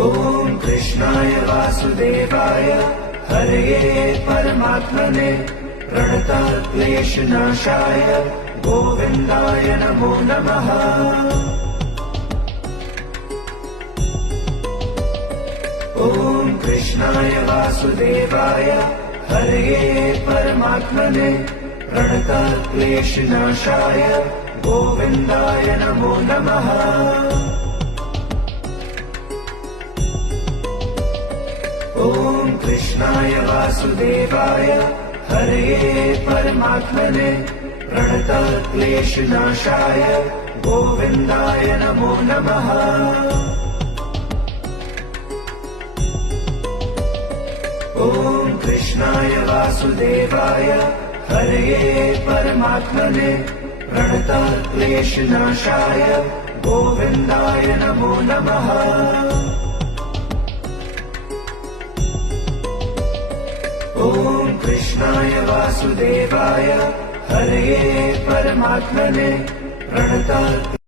ओम कृष्णाय वासुदेवाय हरये परमात्मने प्रणतक्लेशनाशाय गोविन्दाय नमो नमः। ओम कृष्णाय वासुदेवाय हरये परमात्मने प्रणतक्लेशनाशाय गोविन्दाय नमो नमः। ओम कृष्णाय वासुदेवाय हरये परमात्मने प्रणतक्लेशनाशाय गोविन्दाय नमो नमः। ओम कृष्णाय वासुदेवाय हरये परमात्मने प्रणतक्लेशनाशाय गोविन्दाय नमो नमः। ओम कृष्णाय वासुदेवाय हरये परमात्मने प्रणत